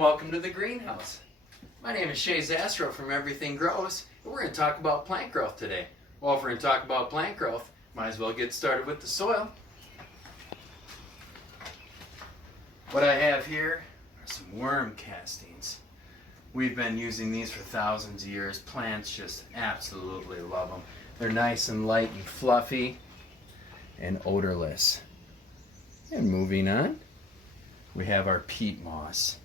Welcome to the greenhouse. My name is Shea Zastrow from Everything Grows, and we're going to talk about plant growth today. Well, if we're going to talk about plant growth, might as well get started with the soil. What I have here are some worm castings. We've been using these for thousands of years. Plants just absolutely love them. They're nice and light and fluffy and odorless. And moving on, we have our peat moss.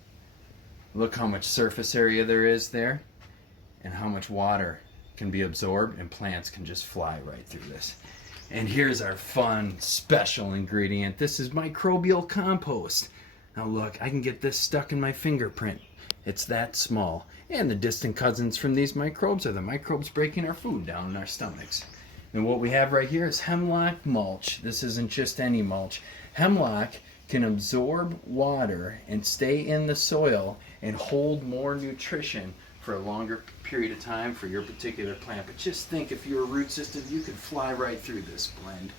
Look how much surface area there is there and how much water can be absorbed, and plants can just fly right through this. And here's our fun special ingredient. This is microbial compost. Now look, I can get this stuck in my fingerprint. It's that small. And the distant cousins from these microbes are the microbes breaking our food down in our stomachs. And what we have right here is hemlock mulch. This isn't just any mulch. Hemlock can absorb water and stay in the soil and hold more nutrition for a longer period of time for your particular plant. But just think, if you're a root system, you could fly right through this blend.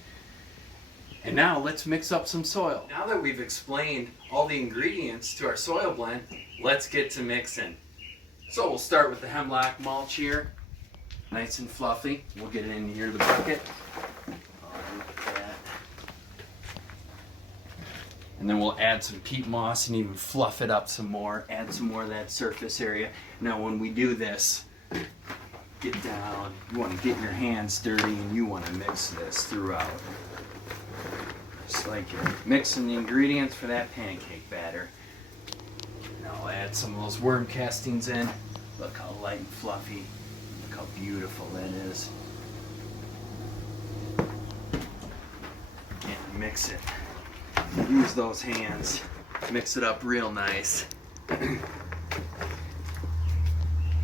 And now let's mix up some soil. Now that we've explained all the ingredients to our soil blend, let's get to mixing. So we'll start with the hemlock mulch here. Nice and fluffy. We'll get it in here, the bucket. And then we'll add some peat moss and even fluff it up some more. Add some more of that surface area. Now when we do this, get down. You want to get your hands dirty and you want to mix this throughout. Just like you're mixing the ingredients for that pancake batter. Now I'll add some of those worm castings in. Look how light and fluffy. Look how beautiful that is. And mix it. Use those hands. Mix it up real nice. And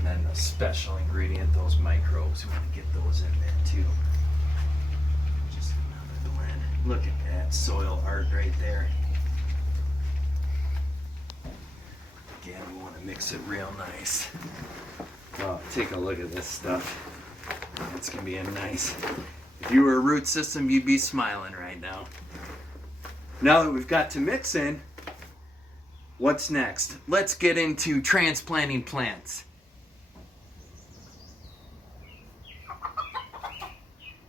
then the special ingredient, those microbes. We want to get those in there too. Just another blend. Look at that soil art right there. Again, we want to mix it real nice. Oh, take a look at this stuff. It's going to be a nice... If you were a root system, you'd be smiling right now. Now that we've got to mix in, what's next? Let's get into transplanting plants.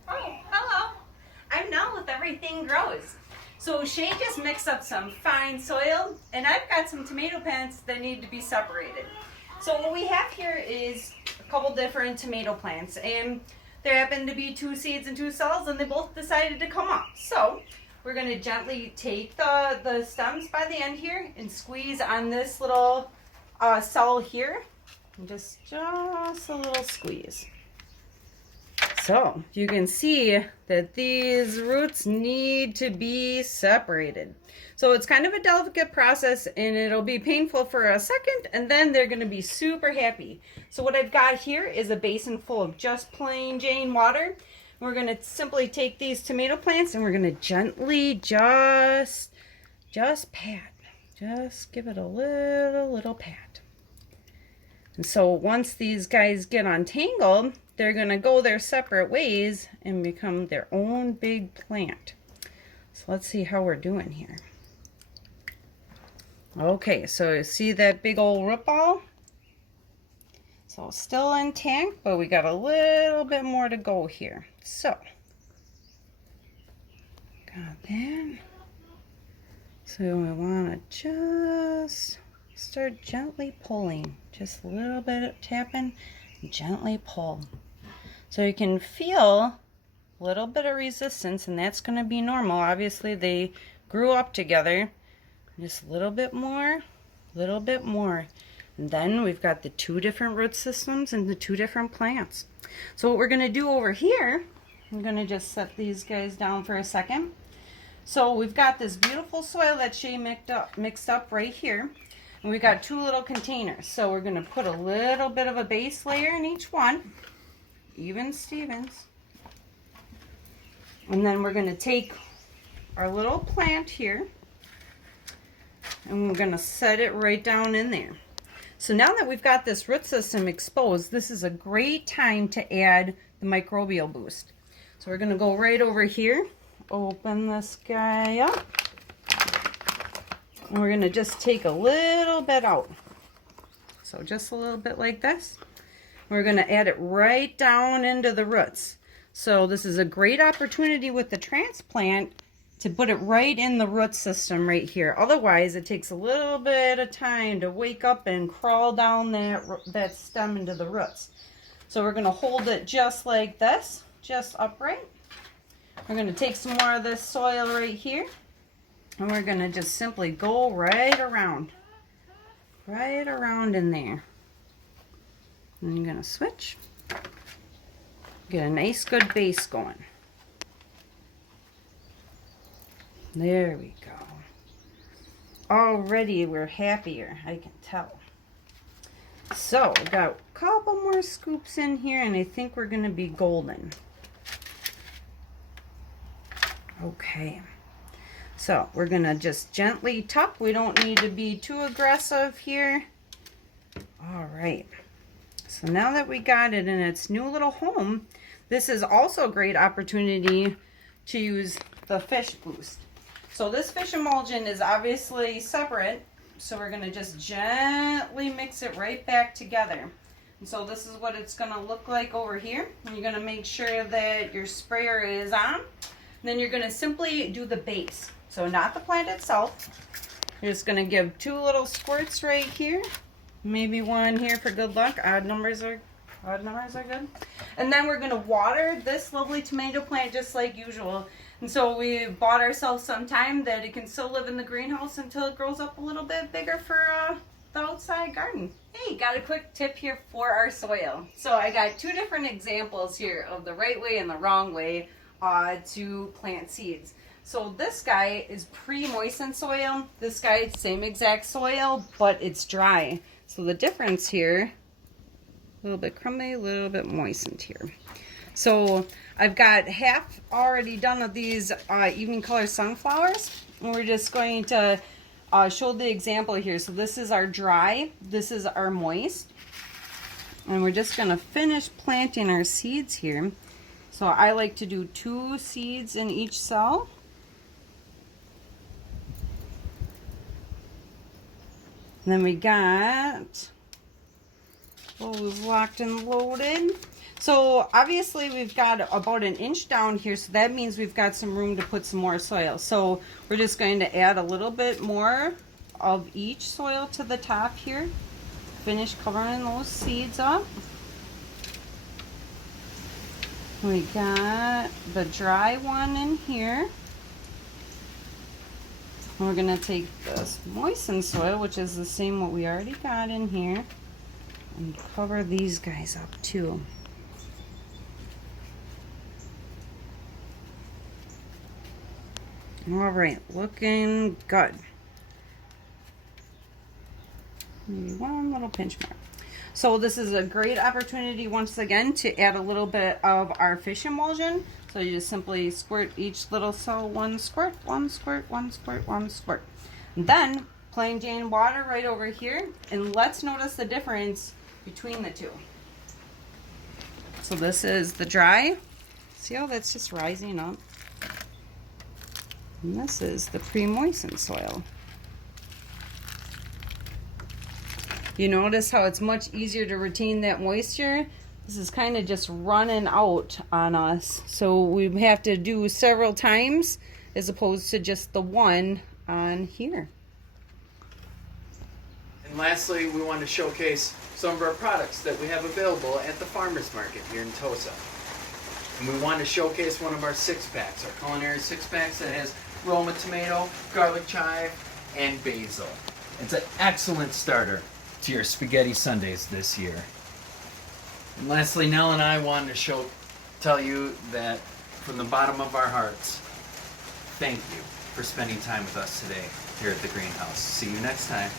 Oh, hello. I'm Nell with Everything Grows. So Shea just mixed up some fine soil, and I've got some tomato plants that need to be separated. So what we have here is a couple different tomato plants, and there happen to be 2 seeds and 2 cells, and they both decided to come up. So we're going to gently take the stems by the end here and squeeze on this little cell here. And just a little squeeze. So you can see that these roots need to be separated. So it's kind of a delicate process, and it'll be painful for a second, and then they're going to be super happy. So what I've got here is a basin full of just plain Jane water. We're going to simply take these tomato plants and we're going to gently just pat. Just give it a little pat. And so once these guys get untangled, they're going to go their separate ways and become their own big plant. So let's see how we're doing here. Okay, so you see that big old root ball? So still intact, but we got a little bit more to go here. So, got that. So we want to just start gently pulling. Just a little bit of tapping, gently pull. So you can feel a little bit of resistance, and that's going to be normal. Obviously, they grew up together. Just a little bit more, little bit more. And then we've got the 2 different root systems and the 2 different plants. So what we're going to do over here, I'm going to just set these guys down for a second. So we've got this beautiful soil that Shea mixed up right here. And we've got 2 little containers. So we're going to put a little bit of a base layer in each one. Even Stevens. And then we're going to take our little plant here. And we're going to set it right down in there. So now that we've got this root system exposed, this is a great time to add the microbial boost. So we're going to go right over here, open this guy up, and we're going to just take a little bit out. So just a little bit like this. We're going to add it right down into the roots. So this is a great opportunity with the transplant to put it right in the root system right here. Otherwise, it takes a little bit of time to wake up and crawl down that stem into the roots. So we're going to hold it just like this, just upright. We're going to take some more of this soil right here, and we're going to just simply go right around in there. And you're going to switch. Get a nice good base going. There we go. Already we're happier, I can tell. So we got a couple more scoops in here, and I think we're going to be golden. Okay. So we're going to just gently tuck. We don't need to be too aggressive here. All right. So now that we got it in its new little home, this is also a great opportunity to use the fish boost. So this fish emulsion is obviously separate, so we're going to just gently mix it right back together. And so this is what it's going to look like over here. And you're going to make sure that your sprayer is on. And then you're going to simply do the base. So not the plant itself. You're just going to give 2 little squirts right here. Maybe 1 here for good luck. Odd numbers are good. And then we're going to water this lovely tomato plant just like usual. And so we bought ourselves some time that it can still live in the greenhouse until it grows up a little bit bigger for the outside garden. Hey, got a quick tip here for our soil. So I got 2 different examples here of the right way and the wrong way to plant seeds. So this guy is pre-moistened soil. This guy, same exact soil, but it's dry. So the difference here, a little bit crummy, a little bit moistened here. So I've got half already done of these even color sunflowers. And we're just going to show the example here. So this is our dry, this is our moist. And we're just going to finish planting our seeds here. So I like to do 2 seeds in each cell. And then we got those locked and loaded. So obviously we've got about 1 inch down here, so that means we've got some room to put some more soil. So we're just going to add a little bit more of each soil to the top here. Finish covering those seeds up. We got the dry one in here. And we're going to take this moistened soil, which is the same what we already got in here, and cover these guys up too. All right, looking good. Maybe 1 little pinch more. So this is a great opportunity once again to add a little bit of our fish emulsion. So you just simply squirt each little cell 1 squirt, 1 squirt, 1 squirt, 1 squirt. And then plain Jane water right over here, and let's notice the difference between the 2. So this is the dry. See how that's just rising up? And this is the pre-moistened soil. You notice how it's much easier to retain that moisture? This is kind of just running out on us. So we have to do several times as opposed to just the 1 on here. And lastly, we want to showcase some of our products that we have available at the farmers market here in Tosa. And we want to showcase one of our 6-packs, our culinary 6-packs that has Roma tomato, garlic chive, and basil. It's an excellent starter to your spaghetti sundaes this year. And lastly, Nell and I wanted to tell you that from the bottom of our hearts, thank you for spending time with us today here at the greenhouse. See you next time.